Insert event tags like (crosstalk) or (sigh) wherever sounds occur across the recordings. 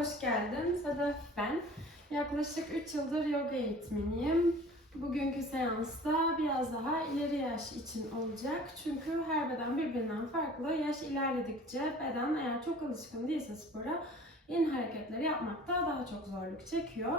hoş geldin. Sedef ben. Yaklaşık 3 yıldır yoga eğitmeniyim. Bugünkü seansta biraz daha ileri yaş için olacak. Çünkü her beden birbirinden farklı. Yaş ilerledikçe beden eğer çok alışkın değilse spora yeni hareketleri yapmakta daha çok zorluk çekiyor.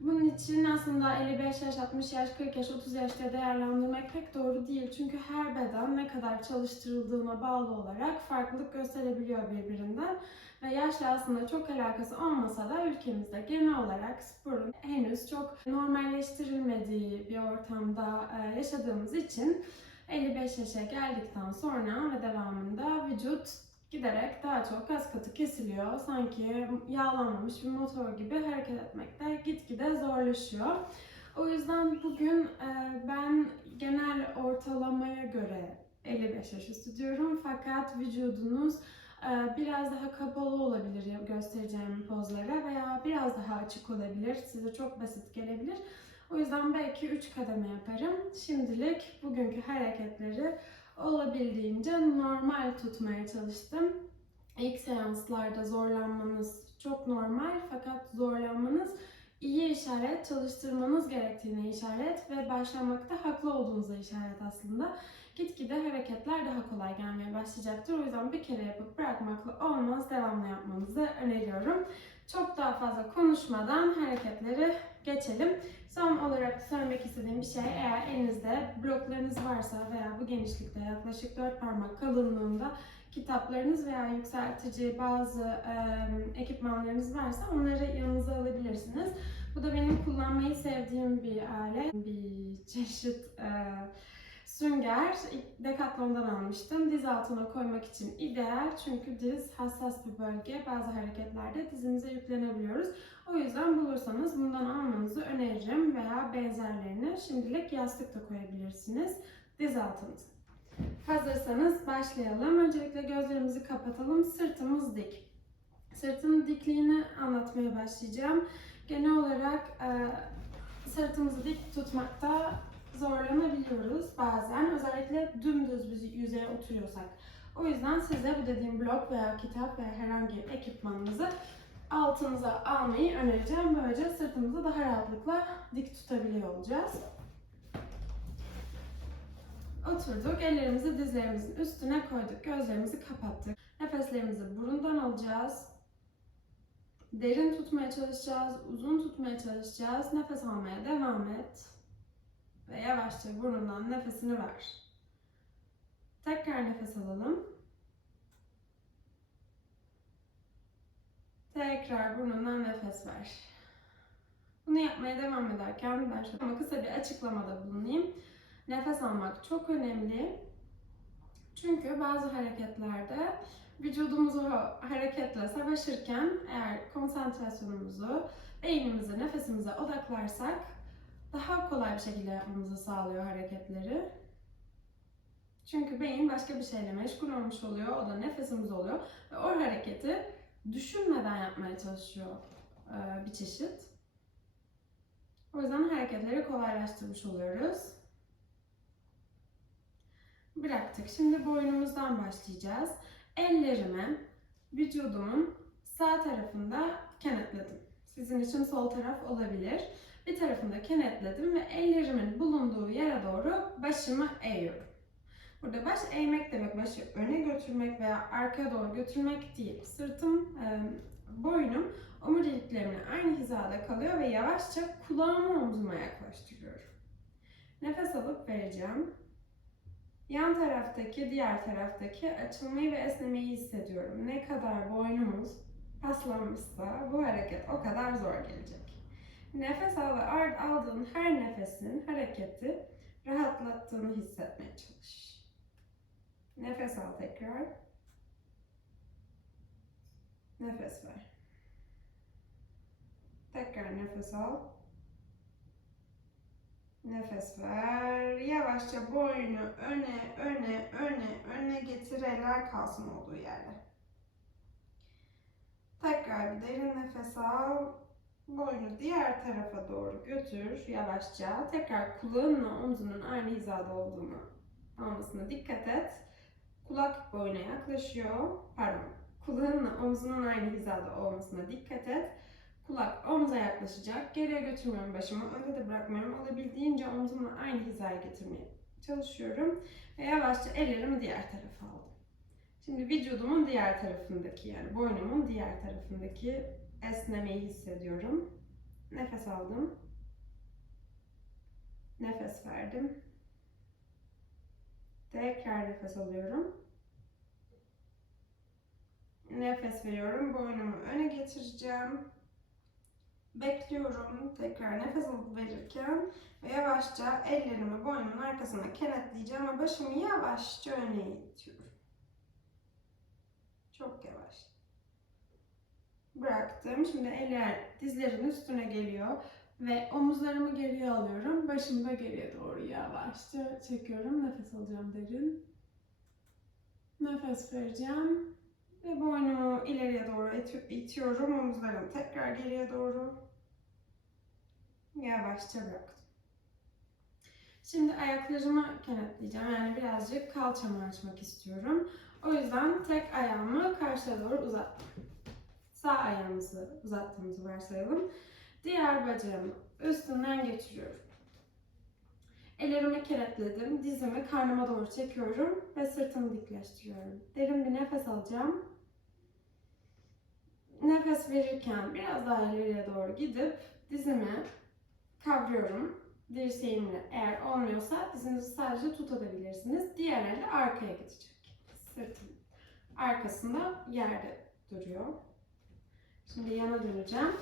Bunun için aslında 55 yaş, 60 yaş, 40 yaş, 30 yaşta değerlendirmek pek doğru değil. Çünkü her beden ne kadar çalıştırıldığına bağlı olarak farklılık gösterebiliyor birbirinden. Ve yaşla aslında çok alakası olmasa da ülkemizde genel olarak sporun henüz çok normalleştirilmediği bir ortamda e, yaşadığımız için 55 yaşa geldikten sonra ve devamında vücut giderek daha çok kas katı kesiliyor. Sanki yağlanmamış bir motor gibi hareket etmekte gitgide zorlaşıyor. O yüzden bugün e, ben genel ortalamaya göre 55 yaş üstü diyorum fakat vücudunuz e, biraz daha kapalı olabilir göstereceğim pozlara veya biraz daha açık olabilir. Size çok basit gelebilir. O yüzden belki 3 kademe yaparım. Şimdilik bugünkü hareketleri olabildiğince normal tutmaya çalıştım. İlk seanslarda zorlanmanız çok normal fakat zorlanmanız iyi işaret, çalıştırmanız gerektiğine işaret ve başlamakta haklı olduğunuza işaret aslında. Gitgide hareketler daha kolay gelmeye başlayacaktır. O yüzden bir kere yapıp bırakmakla olmaz. Devamlı yapmanızı öneriyorum. Çok daha fazla konuşmadan hareketleri geçelim. Son olarak söylemek istediğim bir şey eğer elinizde bloklarınız varsa veya bu genişlikte yaklaşık 4 parmak kalınlığında kitaplarınız veya yükseltici bazı e, ekipmanlarınız varsa onları yanınıza alabilirsiniz. Bu da benim kullanmayı sevdiğim bir alet, bir çeşit e, sünger. Decathlon'dan almıştım. Diz altına koymak için ideal çünkü diz hassas bir bölge. Bazı hareketlerde dizimize yüklenebiliyoruz. O yüzden bulursanız bundan almanızı öneririm veya benzerlerini şimdilik yastık da koyabilirsiniz diz altınıza. Hazırsanız başlayalım. Öncelikle gözlerimizi kapatalım. Sırtımız dik. Sırtın dikliğini anlatmaya başlayacağım. Genel olarak sırtımızı dik tutmakta zorlanabiliyoruz bazen. Özellikle dümdüz bir yüzeye oturuyorsak. O yüzden size bu dediğim blok veya kitap veya herhangi bir ekipmanınızı altınıza almayı önereceğim. Böylece sırtımızı daha rahatlıkla dik tutabiliyor olacağız. Oturduk, ellerimizi dizlerimizin üstüne koyduk, gözlerimizi kapattık. Nefeslerimizi burundan alacağız. Derin tutmaya çalışacağız, uzun tutmaya çalışacağız. Nefes almaya devam et. Ve yavaşça burnundan nefesini ver. Tekrar nefes alalım. Tekrar burnundan nefes ver. Bunu yapmaya devam ederken ben şöyle kısa bir açıklamada bulunayım. Nefes almak çok önemli. Çünkü bazı hareketlerde vücudumuzu hareketle savaşırken eğer konsantrasyonumuzu beynimize, nefesimize odaklarsak daha kolay bir şekilde yapmamızı sağlıyor hareketleri. Çünkü beyin başka bir şeyle meşgul olmuş oluyor. O da nefesimiz oluyor. Ve o hareketi düşünmeden yapmaya çalışıyor bir çeşit. O yüzden hareketleri kolaylaştırmış oluyoruz. Bıraktık. Şimdi boynumuzdan başlayacağız. Ellerimi vücudumun sağ tarafında kenetledim. Sizin için sol taraf olabilir. Bir tarafında kenetledim ve ellerimin bulunduğu yere doğru başımı eğiyorum. Burada baş eğmek demek başı öne götürmek veya arkaya doğru götürmek değil. Sırtım, boynum omuriliklerimin aynı hizada kalıyor ve yavaşça kulağımı omzuma yaklaştırıyorum. Nefes alıp vereceğim. Yan taraftaki, diğer taraftaki açılmayı ve esnemeyi hissediyorum. Ne kadar boynumuz paslanmışsa bu hareket o kadar zor gelecek. Nefes al ve aldığın her nefesin hareketi rahatlattığını hissetmeye çalış. Nefes al tekrar. Nefes ver. Tekrar nefes al. Nefes ver. Yavaşça boynu öne, öne, öne, öne getir. Eller kalsın olduğu yerde. Tekrar bir derin nefes al. Boynu diğer tarafa doğru götür yavaşça. Tekrar kulağınla omzunun aynı hizada olduğunu almasına dikkat et. Kulak boyuna yaklaşıyor. Pardon. Kulağınla omzunun aynı hizada olmasına dikkat et. Kulak omza yaklaşacak. Geriye götürmüyorum başımı. Önde de bırakmıyorum. Olabildiğince omzumla aynı hizaya getirmeye çalışıyorum. Ve yavaşça ellerimi diğer tarafa aldım. Şimdi vücudumun diğer tarafındaki yani boynumun diğer tarafındaki esnemeyi hissediyorum. Nefes aldım. Nefes verdim. Tekrar nefes alıyorum. Nefes veriyorum. Boynumu öne getireceğim. Bekliyorum. Tekrar nefes alıp verirken ve yavaşça ellerimi boynumun arkasına kenetleyeceğim ve başımı yavaşça öne itiyorum. Çok yavaş. Bıraktım. Şimdi eller dizlerin üstüne geliyor ve omuzlarımı geriye alıyorum. Başımı da geriye doğru yavaşça çekiyorum. Nefes alacağım derin. Nefes vereceğim. Ve boynumu ileriye doğru iti- itiyorum. Omuzlarım tekrar geriye doğru. Yavaşça bıraktım. Şimdi ayaklarımı kenetleyeceğim. Yani birazcık kalçamı açmak istiyorum. O yüzden tek ayağımı karşıya doğru uzattım. Sağ ayağımızı uzattığımızı varsayalım. Diğer bacağımı üstünden geçiriyorum. Ellerimi kenetledim. Dizimi karnıma doğru çekiyorum ve sırtımı dikleştiriyorum. Derin bir nefes alacağım. Nefes verirken biraz daha ileriye doğru gidip dizimi kavruyorum. Dirseğimle eğer olmuyorsa dizinizi sadece tutabilirsiniz. Diğer elle arkaya gidecek. Sırtım arkasında yerde duruyor. Şimdi yana döneceğim.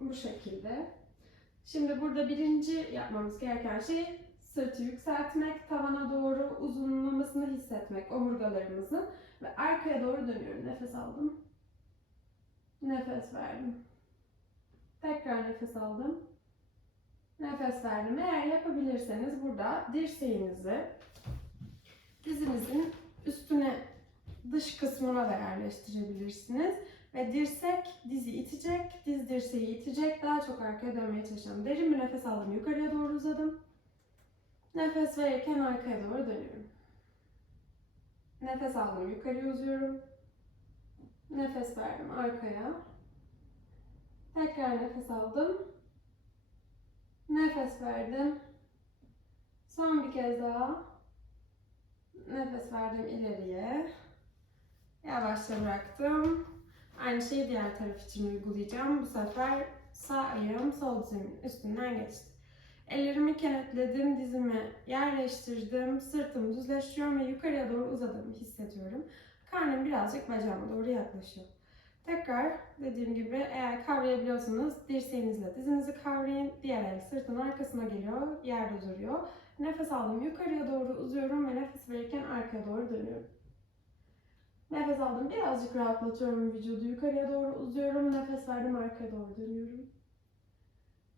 Bu şekilde. Şimdi burada birinci yapmamız gereken şey sırtı yükseltmek, tavana doğru uzunlamasını hissetmek omurgalarımızın ve arkaya doğru dönüyorum. Nefes aldım. Nefes verdim. Tekrar nefes aldım. Nefes verdim. Eğer yapabilirseniz burada dirseğinizi dizinizin üstüne dış kısmına da yerleştirebilirsiniz. Ve dirsek dizi itecek, diz dirseği itecek. Daha çok arkaya dönmeye çalışacağım. Derin bir nefes aldım. Yukarıya doğru uzadım. Nefes verirken arkaya doğru dönüyorum. Nefes aldım. Yukarıya uzuyorum. Nefes verdim arkaya. Tekrar nefes aldım. Nefes verdim. Son bir kez daha. Nefes verdim ileriye. Yavaşça bıraktım. Aynı şeyi diğer taraf için uygulayacağım. Bu sefer sağ ayağım sol dizimin üstünden geçti. Ellerimi kenetledim, dizimi yerleştirdim, sırtımı düzleştiriyorum ve yukarıya doğru uzadığımı hissediyorum. Karnım birazcık bacağıma doğru yaklaşıyor. Tekrar dediğim gibi eğer kavrayabiliyorsanız dirseğinizle dizinizi kavrayın. Diğer el sırtın arkasına geliyor, yerde duruyor. Nefes aldım, yukarıya doğru uzuyorum ve nefes verirken arkaya doğru dönüyorum. Nefes aldım, birazcık rahatlatıyorum vücudu. Yukarıya doğru uzuyorum, nefes verdim, arkaya doğru dönüyorum.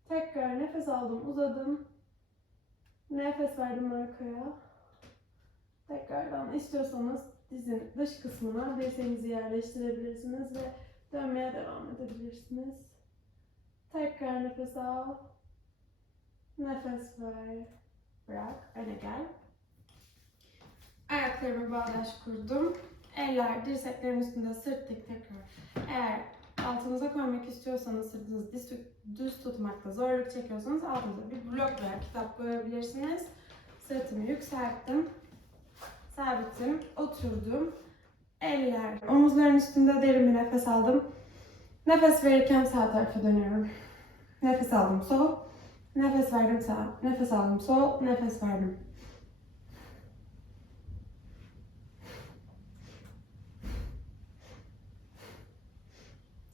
Tekrar nefes aldım, uzadım. Nefes verdim arkaya. Tekrardan istiyorsanız dizin dış kısmına dirseğinizi yerleştirebilirsiniz ve dönmeye devam edebilirsiniz. Tekrar nefes al. Nefes ver. Bırak. Öne gel. Ayaklarımı bağdaş kurdum. Eller dirseklerin üstünde sırt dik tekrar. Eğer altınıza koymak istiyorsanız sırtınızı düz, düz tutmakta zorluk çekiyorsanız altınıza bir blok veya kitap koyabilirsiniz. Sırtımı yükselttim. Sabitim. Oturdum. Eller omuzların üstünde derin bir nefes aldım. Nefes verirken sağ tarafa dönüyorum. Nefes aldım sol. Nefes verdim sağ. Nefes aldım sol. Nefes verdim.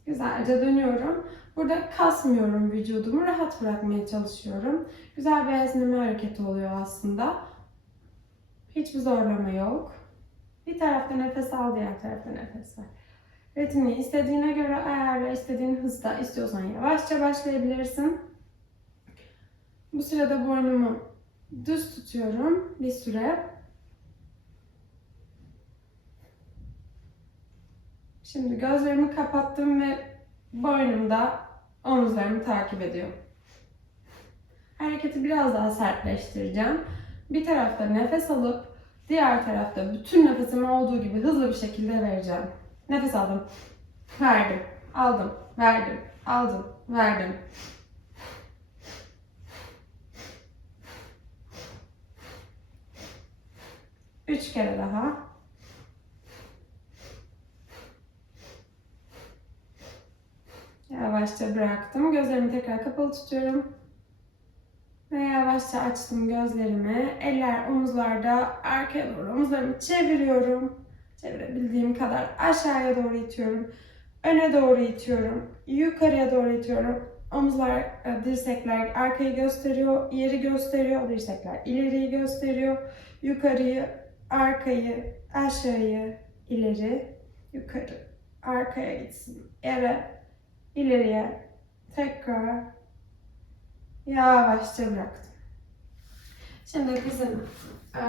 Güzelce dönüyorum. Burada kasmıyorum vücudumu. Rahat bırakmaya çalışıyorum. Güzel bir esneme hareketi oluyor aslında. Hiçbir zorlama yok. Bir tarafta nefes al, diğer tarafta nefes ver. Ritmi istediğine göre ayarla, istediğin hızda istiyorsan yavaşça başlayabilirsin. Bu sırada boynumu düz tutuyorum bir süre. Şimdi gözlerimi kapattım ve boynumda omuzlarımı takip ediyor. Hareketi biraz daha sertleştireceğim. Bir tarafta nefes alıp Diğer tarafta bütün nefesimi olduğu gibi hızlı bir şekilde vereceğim. Nefes aldım. Verdim. Aldım. Verdim. Aldım. Verdim. Üç kere daha. Yavaşça bıraktım. Gözlerimi tekrar kapalı tutuyorum. Ve yavaşça açtım gözlerimi. Eller omuzlarda arkaya doğru omuzlarımı çeviriyorum. Çevirebildiğim kadar aşağıya doğru itiyorum. Öne doğru itiyorum. Yukarıya doğru itiyorum. Omuzlar, e, dirsekler arkayı gösteriyor, yeri gösteriyor. Dirsekler ileriyi gösteriyor. Yukarıyı, arkayı, aşağıyı, ileri, yukarı, arkaya gitsin. Yere, ileriye, tekrar yavaşça bıraktım. Şimdi dizimi e,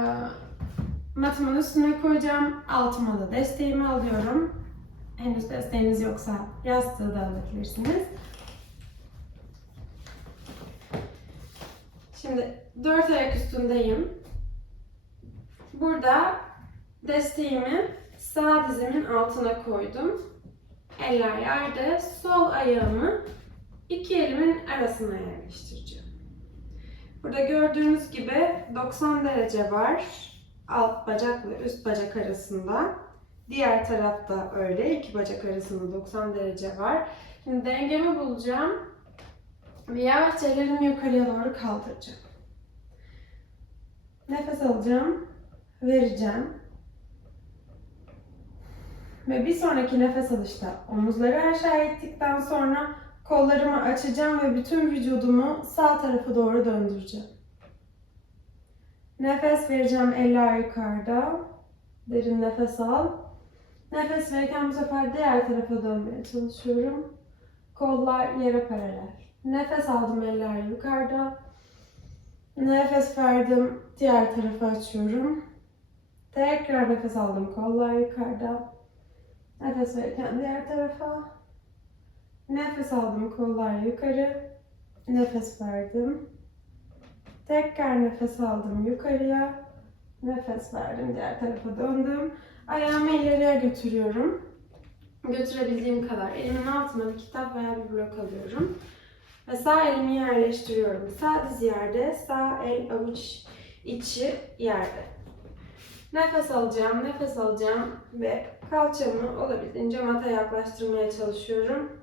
matımın üstüne koyacağım. Altıma da desteğimi alıyorum. Henüz desteğiniz yoksa yastığı da alabilirsiniz. Şimdi dört ayak üstündeyim. Burada desteğimi sağ dizimin altına koydum. Eller yerde. Sol ayağımı iki elimin arasına yerleştireceğim. Burada gördüğünüz gibi 90 derece var. Alt bacakla üst bacak arasında. Diğer tarafta öyle. iki bacak arasında 90 derece var. Şimdi dengemi bulacağım. Ve yavaşça ellerimi yukarıya doğru kaldıracağım. Nefes alacağım. Vereceğim. Ve bir sonraki nefes alışta omuzları aşağı ittikten sonra kollarımı açacağım ve bütün vücudumu sağ tarafa doğru döndüreceğim. Nefes vereceğim eller yukarıda. Derin nefes al. Nefes verirken bu sefer diğer tarafa dönmeye çalışıyorum. Kollar yere paralel. Nefes aldım eller yukarıda. Nefes verdim diğer tarafa açıyorum. Tekrar nefes aldım kollar yukarıda. Nefes verirken diğer tarafa. Nefes aldım kollar yukarı. Nefes verdim. Tekrar nefes aldım yukarıya. Nefes verdim diğer tarafa döndüm. Ayağımı ileriye götürüyorum. Götürebildiğim kadar elimin altına bir kitap veya bir blok alıyorum. Ve sağ elimi yerleştiriyorum. Sağ diz yerde, sağ el avuç içi yerde. Nefes alacağım, nefes alacağım ve kalçamı olabildiğince mata yaklaştırmaya çalışıyorum.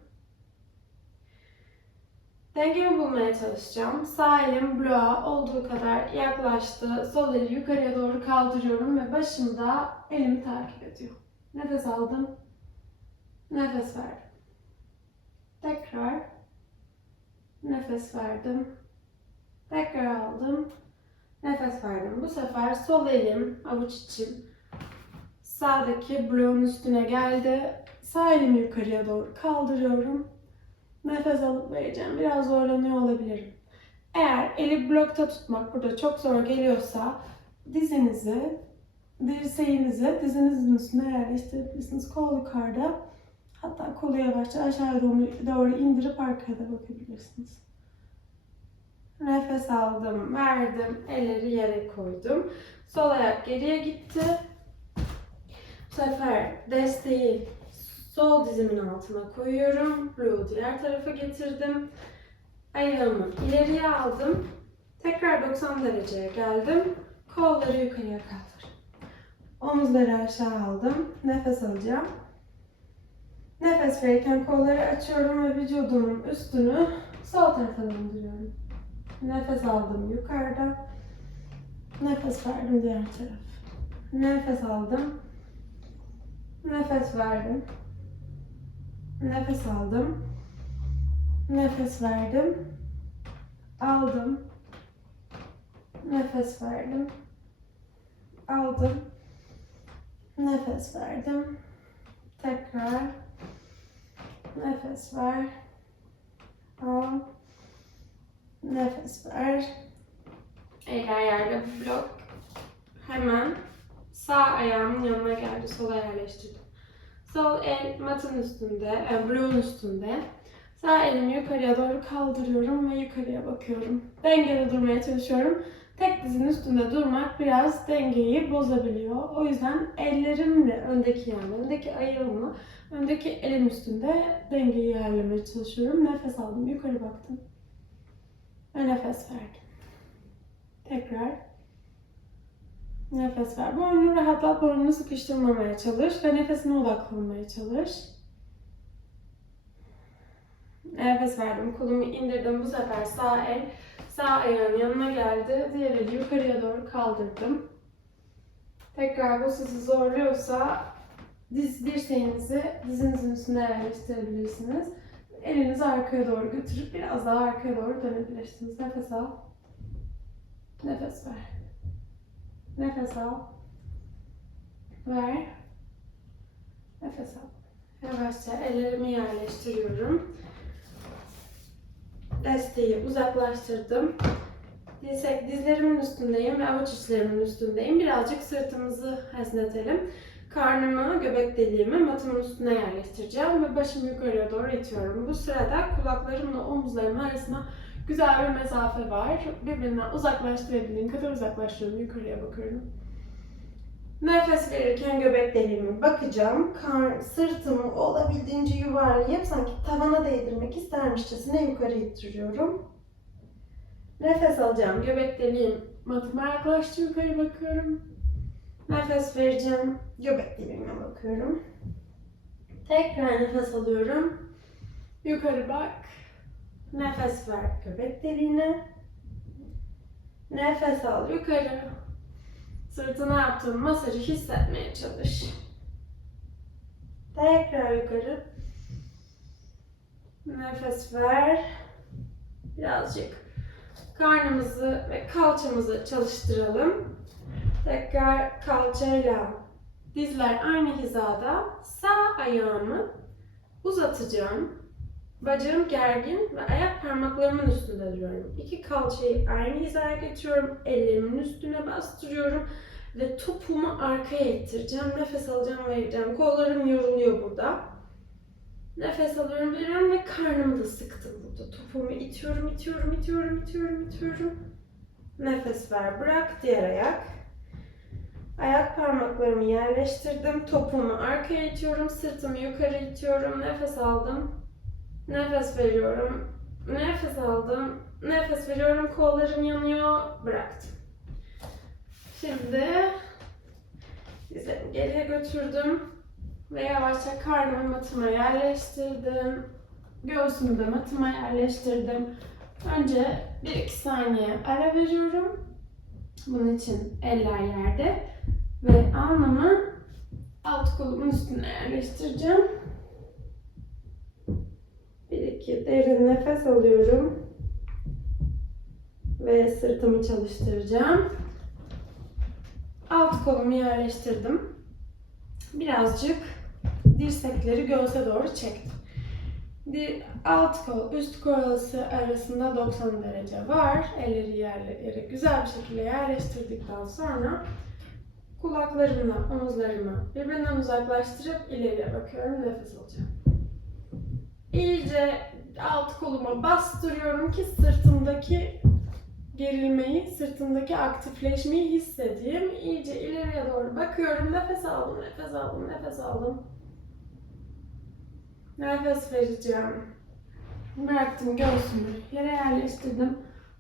Dengemi bulmaya çalışacağım. Sağ elim bloğa olduğu kadar yaklaştı. Sol eli yukarıya doğru kaldırıyorum ve başımda elimi takip ediyor. Nefes aldım. Nefes verdim. Tekrar. Nefes verdim. Tekrar aldım. Nefes verdim. Bu sefer sol elim, avuç içim sağdaki bloğun üstüne geldi. Sağ elimi yukarıya doğru kaldırıyorum. Nefes alıp vereceğim. Biraz zorlanıyor olabilirim. Eğer eli blokta tutmak burada çok zor geliyorsa dizinizi, dirseğinizi dizinizin üstüne yerleştirebilirsiniz. Kol yukarıda. Hatta kolu yavaşça aşağı doğru, indirip arkaya da bakabilirsiniz. Nefes aldım, verdim, elleri yere koydum. Sol ayak geriye gitti. Sefer desteği sol dizimin altına koyuyorum. Blue'u diğer tarafa getirdim. Ayağımı ileriye aldım. Tekrar 90 dereceye geldim. Kolları yukarıya kaldır. Omuzları aşağı aldım. Nefes alacağım. Nefes verirken kolları açıyorum ve vücudumun üstünü sol tarafa döndürüyorum. Nefes aldım yukarıda. Nefes verdim diğer taraf. Nefes aldım. Nefes verdim. Nefes aldım. Nefes verdim. Aldım. Nefes verdim. Aldım. Nefes verdim. Tekrar. Nefes ver. Al. Nefes ver. Eller yerde blok. Hemen sağ ayağımın yanına geldi. Sola yerleştirdim. Sol el matın üstünde, yani bloğun üstünde. Sağ elimi yukarıya doğru kaldırıyorum ve yukarıya bakıyorum. Dengeli durmaya çalışıyorum. tek dizin üstünde durmak biraz dengeyi bozabiliyor. O yüzden ellerimle öndeki yani öndeki ayağımla öndeki elim üstünde dengeyi ayarlamaya çalışıyorum. Nefes aldım, yukarı baktım. Ve nefes verdim. Tekrar nefes ver. Boynunu rahatlat, boynunu sıkıştırmamaya çalış ve nefesine odaklanmaya çalış. Nefes verdim, kolumu indirdim. Bu sefer sağ el sağ ayağın yanına geldi. Diğer eli yukarıya doğru kaldırdım. Tekrar bu sizi zorluyorsa diz dirseğinizi dizinizin üstüne yerleştirebilirsiniz. Elinizi arkaya doğru götürüp biraz daha arkaya doğru dönebilirsiniz. Nefes al. Nefes ver. Nefes al. Ver. Nefes al. Yavaşça ellerimi yerleştiriyorum. Desteği uzaklaştırdım. Dirsek, dizlerimin üstündeyim ve avuç içlerimin üstündeyim. Birazcık sırtımızı esnetelim. Karnımı, göbek deliğimi matımın üstüne yerleştireceğim ve başımı yukarıya doğru itiyorum. Bu sırada kulaklarımla omuzlarım arasında güzel bir mesafe var. Birbirinden uzaklaştırabildiğim kadar uzaklaştırıyorum. Yukarıya bakıyorum. Nefes verirken göbek deliğime bakacağım. Kar, sırtımı olabildiğince yuvarlayıp sanki tavana değdirmek istermişçesine yukarı ittiriyorum. Nefes alacağım. Göbek deliğim matıma yaklaştı. Yukarı bakıyorum. Nefes vereceğim. Göbek deliğime bakıyorum. Tekrar nefes alıyorum. Yukarı bak. Nefes ver göbek deliğine. Nefes al yukarı. Sırtına yaptığın masajı hissetmeye çalış. Tekrar yukarı. Nefes ver. Birazcık karnımızı ve kalçamızı çalıştıralım. Tekrar kalçayla dizler aynı hizada. Sağ ayağımı uzatacağım. Bacağım gergin ve ayak parmaklarımın üstünde duruyorum. İki kalçayı aynı hizaya getiriyorum. Ellerimin üstüne bastırıyorum. Ve topumu arkaya ittireceğim. Nefes alacağım, vereceğim. Kollarım yoruluyor burada. Nefes alıyorum, veriyorum ve karnımı da sıktım burada. Topumu itiyorum, itiyorum, itiyorum, itiyorum, itiyorum. Nefes ver, bırak. Diğer ayak. Ayak parmaklarımı yerleştirdim. Topumu arkaya itiyorum, sırtımı yukarı itiyorum. Nefes aldım. Nefes veriyorum. Nefes aldım. Nefes veriyorum. Kollarım yanıyor. Bıraktım. Şimdi dizlerimi geriye götürdüm. Ve yavaşça karnımı matıma yerleştirdim. Göğsümü de matıma yerleştirdim. Önce 1-2 saniye ara veriyorum. Bunun için eller yerde. Ve alnımı alt kolumun üstüne yerleştireceğim. Bir iki derin nefes alıyorum. Ve sırtımı çalıştıracağım. Alt kolumu yerleştirdim. Birazcık dirsekleri göğse doğru çektim. Alt kol, üst kol arası arasında 90 derece var. Elleri yerlere güzel bir şekilde yerleştirdikten sonra kulaklarımla omuzlarımı birbirinden uzaklaştırıp ileriye bakıyorum. Nefes alacağım. İyice alt koluma bastırıyorum ki sırtımdaki gerilmeyi, sırtımdaki aktifleşmeyi hissedeyim. İyice ileriye doğru bakıyorum. Nefes aldım, nefes aldım, nefes aldım. Nefes vereceğim. Bıraktım göğsümü yere yerleştirdim.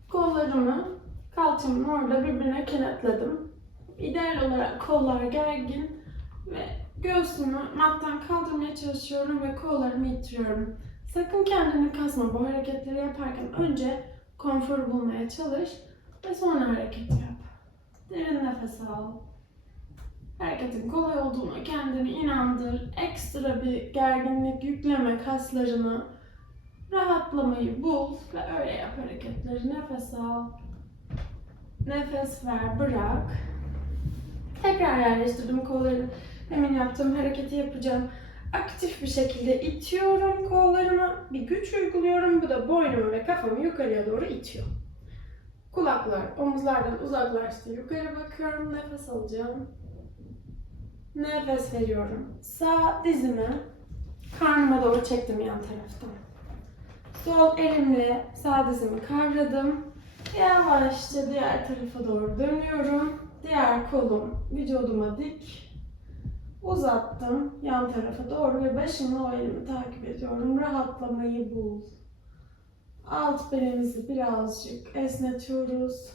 Kollarımı kalçamın orada birbirine kenetledim. İdeal olarak kollar gergin ve göğsümü mattan kaldırmaya çalışıyorum ve kollarımı ittiriyorum. Sakın kendini kasma. Bu hareketleri yaparken önce konfor bulmaya çalış ve sonra hareket yap. Derin nefes al. Hareketin kolay olduğuna kendini inandır. Ekstra bir gerginlik yükleme kaslarına. Rahatlamayı bul ve öyle yap hareketleri. Nefes al. Nefes ver, bırak. Tekrar yerleştirdim kolları. Demin yaptığım hareketi yapacağım. Aktif bir şekilde itiyorum kollarımı. Bir güç uyguluyorum. Bu da boynumu ve kafamı yukarıya doğru itiyor. Kulaklar omuzlardan uzaklaştı. Yukarı bakıyorum. Nefes alacağım. Nefes veriyorum. Sağ dizimi karnıma doğru çektim yan taraftan. Sol elimle sağ dizimi kavradım. Yavaşça diğer tarafa doğru dönüyorum. Diğer kolum vücuduma dik. Uzattım yan tarafa doğru ve başımla o elimi takip ediyorum. Rahatlamayı bul. Alt belimizi birazcık esnetiyoruz.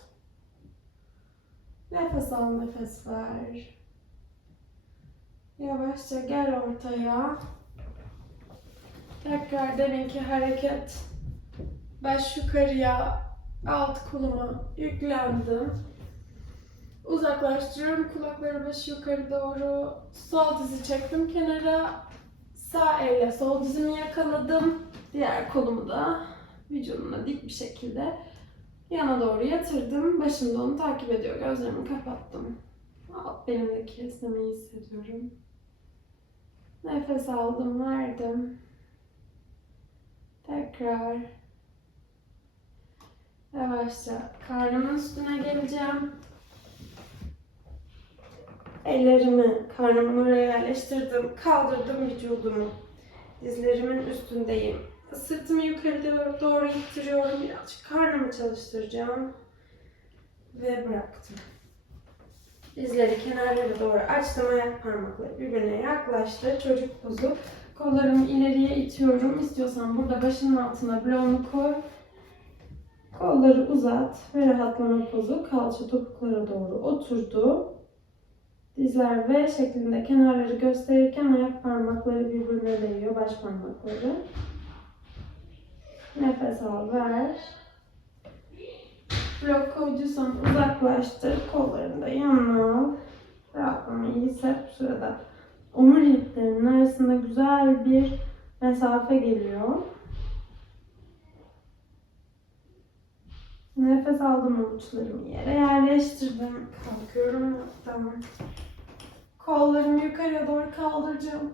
Nefes al, nefes ver. Yavaşça gel ortaya. Tekrar deminki hareket. Baş yukarıya, alt koluma yüklendim. Uzaklaştırıyorum kulakları başı yukarı doğru. Sol dizi çektim kenara. Sağ elle sol dizimi yakaladım. Diğer kolumu da vücudumla dik bir şekilde yana doğru yatırdım. Başım da onu takip ediyor. Gözlerimi kapattım. Alt belimdeki esnemeyi hissediyorum. Nefes aldım, verdim. Tekrar yavaşça karnımın üstüne geleceğim. Ellerimi karnımın oraya yerleştirdim. Kaldırdım vücudumu. Dizlerimin üstündeyim. Sırtımı yukarı doğru, ittiriyorum. Birazcık karnımı çalıştıracağım. Ve bıraktım. Dizleri kenarlara doğru açtım. Ayak parmakları birbirine yaklaştı. Çocuk pozu. Kollarımı ileriye itiyorum. İstiyorsan burada başının altına bloğunu koy. Kolları uzat ve rahatlama pozu. Kalça topuklara doğru oturdu. Dizler V şeklinde kenarları gösterirken ayak parmakları birbirine değiyor. Baş parmakları. Nefes al, ver. Blok koyduysan uzaklaştır. Kollarını da yanına al. Rahatlamayı hisset. Bu sırada omuriliklerinin arasında güzel bir mesafe geliyor. Nefes aldım avuçlarımı yere yerleştirdim. Kalkıyorum tamam. Kollarımı yukarıya doğru kaldıracağım.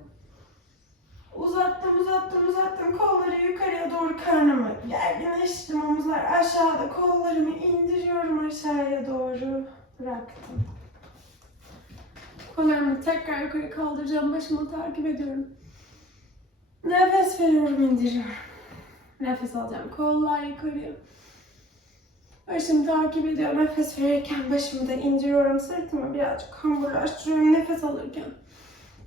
Uzattım, uzattım, uzattım. Kolları yukarıya doğru karnımı gerginleştirdim. Omuzlar aşağıda. Kollarımı indiriyorum aşağıya doğru. Bıraktım. Kollarımı tekrar yukarı kaldıracağım. Başımı takip ediyorum. Nefes veriyorum, indiriyorum. Nefes alacağım. Kollar yukarıya. Başımı takip ediyorum. Nefes verirken başımı da indiriyorum. Sırtımı birazcık kamburlaştırıyorum nefes alırken.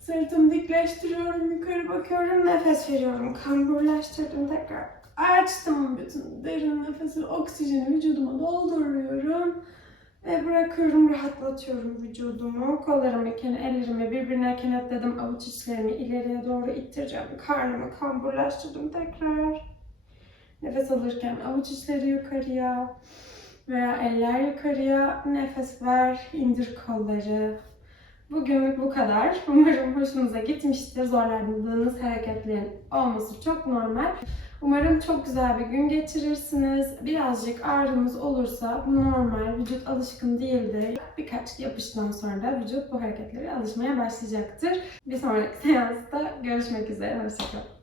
Sırtımı dikleştiriyorum. Yukarı bakıyorum. Nefes veriyorum. Kamburlaştırdım tekrar. Açtım bütün derin nefesi. Oksijeni vücuduma dolduruyorum. Ve bırakıyorum. Rahatlatıyorum vücudumu. Kollarımı, ellerimi birbirine kenetledim. Avuç içlerimi ileriye doğru ittireceğim. Karnımı kamburlaştırdım tekrar. Nefes alırken avuç içleri yukarıya veya eller yukarıya. Nefes ver, indir kolları. Bugünlük bu kadar. (laughs) Umarım hoşunuza gitmiştir. Zorlandığınız hareketlerin olması çok normal. Umarım çok güzel bir gün geçirirsiniz. Birazcık ağrınız olursa bu normal. Vücut alışkın değildir. Birkaç yapıştan sonra da vücut bu hareketlere alışmaya başlayacaktır. Bir sonraki (laughs) seansta görüşmek üzere. Hoşçakalın.